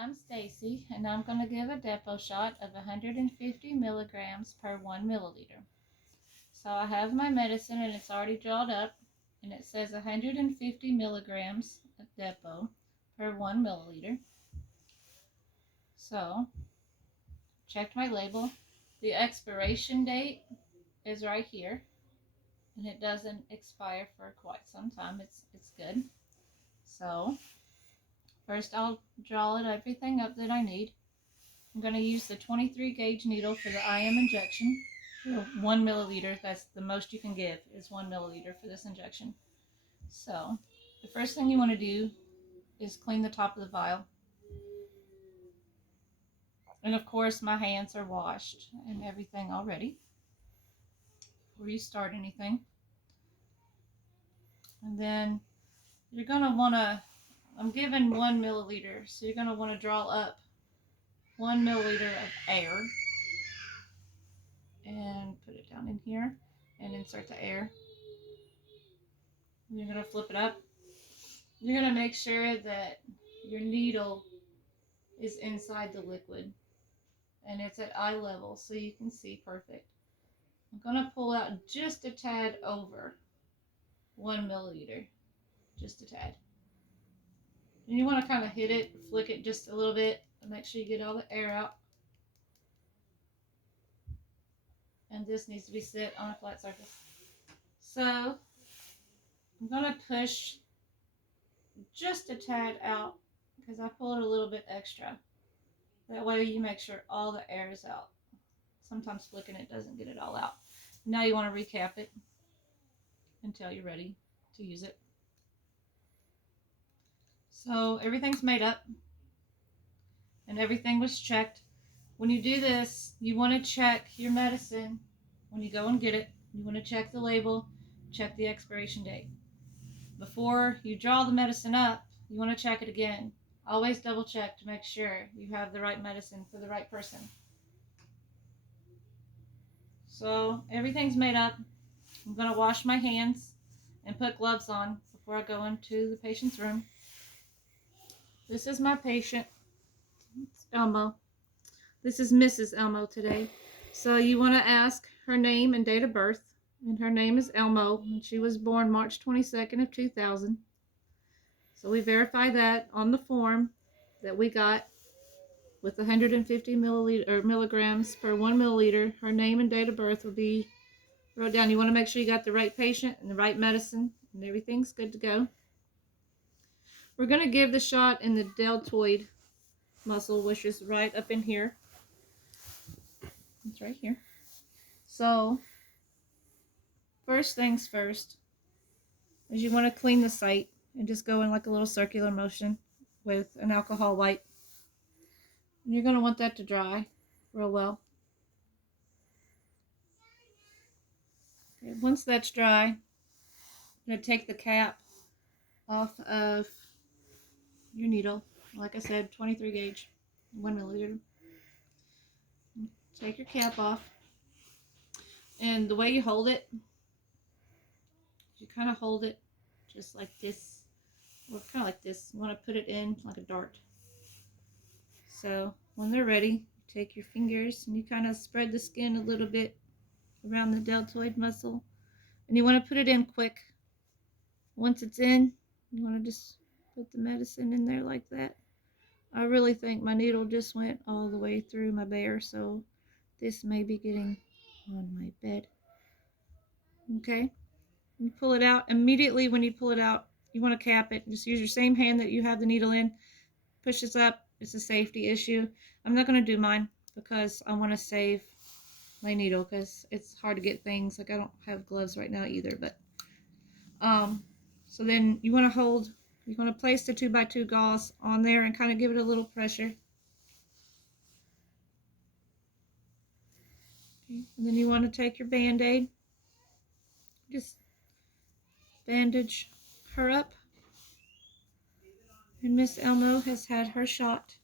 I'm Stacey, and I'm going to give a Depo shot of 150 milligrams per 1 milliliter. So I have my medicine, and it's already drawn up, and it says 150 milligrams of Depo per 1 milliliter. So, checked my label. The expiration date is right here, and it doesn't expire for quite some time. It's good. So, first I'll draw everything up that I need. I'm going to use the 23 gauge needle for the IM injection. 1 milliliter, that's the most you can give, is 1 milliliter for this injection. So, the first thing you want to do is clean the top of the vial. And of course, my hands are washed and everything already before you start anything. And then you're going to want to, I'm giving 1 milliliter, so you're going to want to draw up 1 milliliter of air and put it down in here and insert the air. You're going to flip it up. You're going to make sure that your needle is inside the liquid and it's at eye level so you can see perfect. I'm going to pull out just a tad over 1 milliliter, just a tad. And you want to kind of hit it, flick it just a little bit and make sure you get all the air out. And this needs to be set on a flat surface. So I'm going to push just a tad out because I pulled a little bit extra. That way you make sure all the air is out. Sometimes flicking it doesn't get it all out. Now you want to recap it until you're ready to use it. So everything's made up and everything was checked. When you do this, you want to check your medicine when you go and get it. You want to check the label, check the expiration date. Before you draw the medicine up, you want to check it again. Always double check to make sure you have the right medicine for the right person. So everything's made up. I'm going to wash my hands and put gloves on before I go into the patient's room. This is my patient, it's Elmo. This is Mrs. Elmo today. So you want to ask her name and date of birth. And her name is Elmo, and she was born March 22nd of 2000. So we verify that on the form that we got with 150 milligrams per 1 milliliter. Her name and date of birth will be wrote down. You want to make sure you got the right patient and the right medicine, and everything's good to go. We're going to give the shot in the deltoid muscle, which is right up in here. It's right here. So, first things first is you want to clean the site and just go in like a little circular motion with an alcohol wipe. And you're going to want that to dry real well. Okay, once that's dry, I'm going to take the cap off of your needle. Like I said, 23 gauge, 1 milliliter. Take your cap off. And the way you hold it, you kind of hold it just like this, or kind of like this. You want to put it in like a dart. So when they're ready, take your fingers and you kind of spread the skin a little bit around the deltoid muscle. And you want to put it in quick. Once it's in, you want to just put the medicine in there like that. I really think my needle just went all the way through my bear, so this may be getting on my bed. Okay, you pull it out. Immediately when you pull it out, you want to cap it. Just use your same hand that you have the needle in. Push this up. It's a safety issue. I'm not going to do mine because I want to save my needle because it's hard to get things. Like I don't have gloves right now either, but so then you want to hold, you're going to place the 2x2 gauze on there and kind of give it a little pressure. Okay. And then you want to take your Band-Aid, just bandage her up. And Miss Elmo has had her shot.